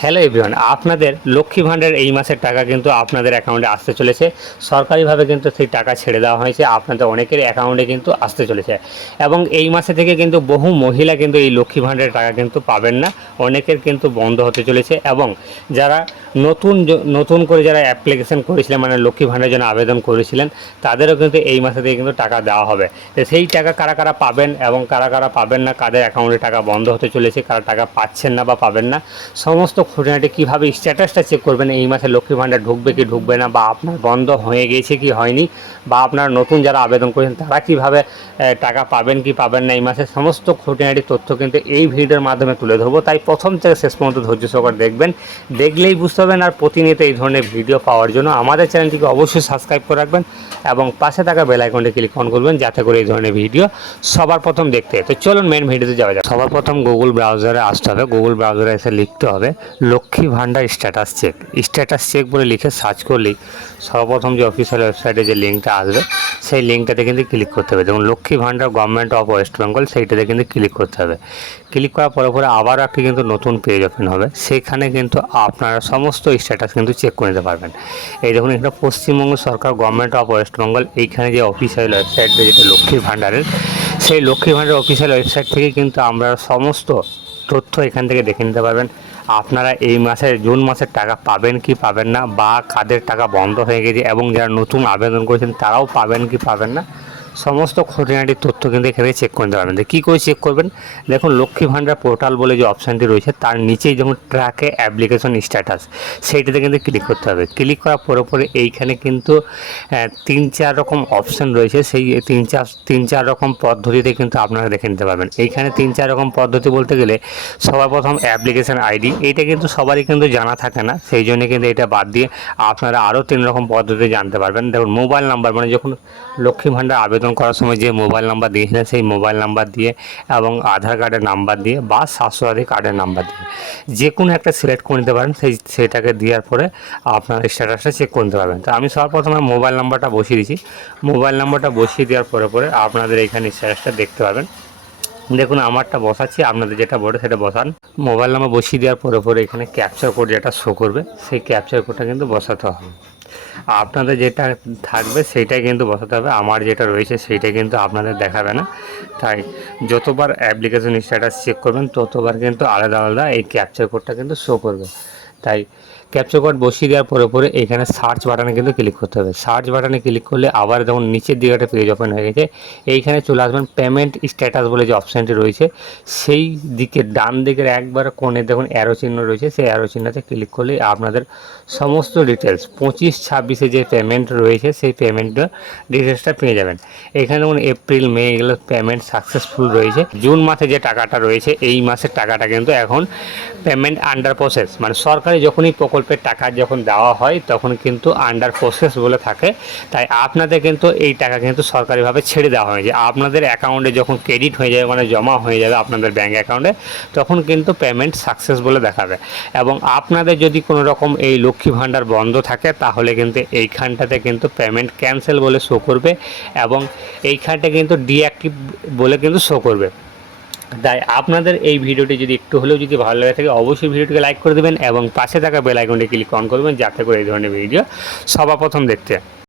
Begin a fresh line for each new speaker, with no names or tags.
Hello everyone আপনাদের লক্ষ্মী ভাণ্ডার এই মাসের টাকা কিন্তু আপনাদের অ্যাকাউন্টে আসতে চলেছে। সরকারিভাবে কিন্তু সেই টাকা ছেড়ে দেওয়া হয়েছে, আপনাদের অনেকের অ্যাকাউন্টে কিন্তু আসতে চলেছে। এবং এই মাসে থেকে কিন্তু বহু মহিলা কিন্তু এই লক্ষ্মী ভাণ্ডারের টাকা কিন্তু পাবেন না, অনেকের কিন্তু বন্ধ হতে চলেছে। এবং যারা নতুন নতুন করে যারা অ্যাপ্লিকেশন করেছিলেন মানে লক্ষ্মী ভাণ্ডারের জন্য আবেদন করেছিলেন, তাদেরও কিন্তু এই মাসে থেকে কিন্তু টাকা দেওয়া হবে। সেই টাকা কারা কারা পাবেন এবং কারা কারা পাবেন না, কাদের অ্যাকাউন্টে টাকা বন্ধ হতে চলেছে, কারা টাকা পাচ্ছেন না বা পাবেন না, সমস্ত খুঁটিনাটি কীভাবে স্ট্যাটাসটা চেক করবেন, এই মাসে লক্ষ্মী ভাণ্ডার ঢুকবে কি ঢুকবে না, বা আপনার বন্ধ হয়ে গেছে কি হয়নি, বা আপনার নতুন যারা আবেদন করেছেন, তারা কীভাবে টাকা পাবেন কি পাবেন না, এই মাসে সমস্ত খুঁটিনাটি তথ্য কিন্তু এই ভিডিওর মাধ্যমে তুলে ধরবো। তাই প্রথম থেকে শেষ পর্যন্ত ধৈর্য সহকারে দেখবেন, দেখলেই বুঝতে পারবেন আর প্রতিনিয়ত এই ধরনের ভিডিও পাওয়ার জন্য। আমাদের চ্যানেলটিকে অবশ্যই সাবস্ক্রাইব করে রাখবেন এবং পাশে থাকা বেল আইকনটি ক্লিক অন করবেন যাতে করে এই ধরনের ভিডিও সবার প্রথম দেখতে তো চলুন মেন ভিডিওতে যাওয়া যাক। সবার প্রথম গুগল ব্রাউজারে আসতে হবে। গুগল ব্রাউজারে এসে লিখতে হবে, Lakshmi Bhandar status check status check বলে লিখে সার্চ করলেই সর্বপ্রথম যে অফিসিয়াল ওয়েবসাইটে যে লিঙ্কটা আসবে সেই লিঙ্কটাতে কিন্তু ক্লিক করতে হবে। যেমন Lakshmi Bhandar government of West Bengal সেইটাতে কিন্তু ক্লিক করতে হবে। ক্লিক করার পরে পরে আবার একটি কিন্তু নতুন পেজ ওপেন হবে। সেখানে কিন্তু আপনারা সমস্ত স্ট্যাটাস কিন্তু চেক করে নিতে পারবেন। এই দেখুন এটা পশ্চিমবঙ্গ সরকার গভর্নমেন্ট অফ ওয়েস্ট বেঙ্গল এইখানে যে অফিসিয়াল ওয়েবসাইট যেটা লক্ষ্মী ভাণ্ডারের, সেই লক্ষ্মী ভাণ্ডার অফিসিয়াল ওয়েবসাইট থেকে কিন্তু আমরা সমস্ত তথ্য এখান থেকে দেখে নিতে পারবেন। আপনারা এই মাসের, জুন মাসের টাকা পাবেন কি পাবেন না, বা কাদের টাকা বন্ধ হয়ে গেছে এবং যারা নতুন আবেদন করেছেন তারাও পাবেন কি পাবেন না সমস্ত খুঁটিনাটি তথ্য কিন্তু এখানে চেক করতে পারবেন। তো কী করে চেক করবেন? দেখুন, লক্ষ্মী ভাণ্ডার পোর্টাল বলে যে অপশানটি রয়েছে, তার নিচেই যখন ট্র্যাকে অ্যাপ্লিকেশন স্ট্যাটাস সেইটাতে কিন্তু ক্লিক করতে হবে। ক্লিক করার পরে পরে এইখানে কিন্তু তিন চার রকম অপশান রয়েছে। সেই তিন চার তিন চার রকম পদ্ধতিতে কিন্তু আপনারা দেখে নিতে পারবেন। এইখানে তিন চার রকম পদ্ধতি বলতে গেলে সবার প্রথম অ্যাপ্লিকেশন আইডি এইটা কিন্তু সবারই কিন্তু জানা থাকে না। সেই জন্য কিন্তু এটা বাদ দিয়ে আপনারা আরও তিন রকম পদ্ধতি জানতে পারবেন। দেখুন মোবাইল নাম্বার মানে যখন লক্ষ্মী ভাণ্ডার আবেদন করার সময় যে মোবাইল নাম্বার দিয়েছিলেন, সেই মোবাইল নাম্বার দিয়ে এবং আধার কার্ডের নাম্বার দিয়ে বা স্বাস্থ্যসাথী কার্ডের নাম্বার দিয়ে যে কোনো একটা সিলেক্ট করে নিতে পারেন, সেই, সেটাকে দেওয়ার পরে আপনার স্ট্যাটাসটা চেক করতে পারবেন। তো আমি সবার প্রথমে মোবাইল নাম্বারটা বসিয়ে দিয়েছি। মোবাইল নাম্বারটা বসিয়ে দেওয়ার পরে পরে আপনাদের এইখানে স্ট্যাটাসটা দেখতে পাবেন। দেখুন, আমারটা বসাচ্ছি, আপনাদের যেটা বলে সেটা বসান। মোবাইল নাম্বার বসিয়ে দেওয়ার পরে পরে এখানে ক্যাপচার কোড যেটা শো করবে, সেই ক্যাপচার কোডটা কিন্তু বসাতে হবে। আপনাদের যেটা থাকবে সেইটাই কিন্তু বসাতে হবে। আমার যেটা রয়েছে সেইটা কিন্তু আপনাদের দেখাবে না। তাই যতবার অ্যাপ্লিকেশন স্ট্যাটাস চেক করবেন, ততবার কিন্তু আলাদা আলাদা এই ক্যাপচার কোডটা কিন্তু শো করবে। তাই ক্যাপচার বসিয়ে দেওয়ার পরে পরে এখানে সার্চ বাটনে কিন্তু ক্লিক করতে হবে। সার্চ বাটনে ক্লিক করলে আবার যখন নিচের দিকে একটা পেজ ওপেন হয়ে গেছে, এইখানে চলে আসবেন পেমেন্ট স্ট্যাটাস বলে যে অপশানটি রয়েছে, সেই দিকে ডান দিকের একবার কোণে দেখুন অ্যারো চিহ্ন রয়েছে, সেই অ্যারো চিহ্নতে ক্লিক করলে আপনাদের সমস্ত ডিটেলস পঁচিশ ছাব্বিশে যে পেমেন্ট রয়েছে, সেই পেমেন্টটা ডিটেলসটা পেয়ে যাবেন। এখানে দেখুন এপ্রিল, মে এগুলো পেমেন্ট সাকসেসফুল রয়েছে। জুন মাসে যে টাকাটা রয়েছে, এই মাসের টাকাটা কিন্তু এখন পেমেন্ট আন্ডার প্রসেস মানে সরকারি যখনই প্রকল্পের টাকা যখন দেওয়া হয়, তখন কিন্তু আন্ডার প্রসেস বলে থাকে। তাই আপনাদের কিন্তু এই টাকা কিন্তু সরকারিভাবে ছেড়ে দেওয়া হয়েছে। আপনাদের অ্যাকাউন্টে যখন ক্রেডিট হয়ে যাবে মানে জমা হয়ে যাবে আপনাদের ব্যাঙ্ক অ্যাকাউন্টে তখন কিন্তু পেমেন্ট সাকসেস বলে দেখাবে। এবং আপনাদের যদি কোনো রকম এই লক্ষ্মী ভাণ্ডার বন্ধ থাকে, তাহলে কিন্তু এইখানটাতে কিন্তু পেমেন্ট ক্যান্সেল বলে শো করবে এবং এইখানটা কিন্তু ডিঅ্যাক্টিভ বলে কিন্তু শো করবে। তাই আপনাদের এই ভিডিওটি যদি একটু হলেও যদি ভালো লাগে থাকে, অবশ্যই ভিডিওটিকে লাইক করে দেবেন এবং পাশে থাকা বেল আইকনটি ক্লিক অন করবেন, যাতে করে এই ধরনের ভিডিও সবার প্রথম দেখতে।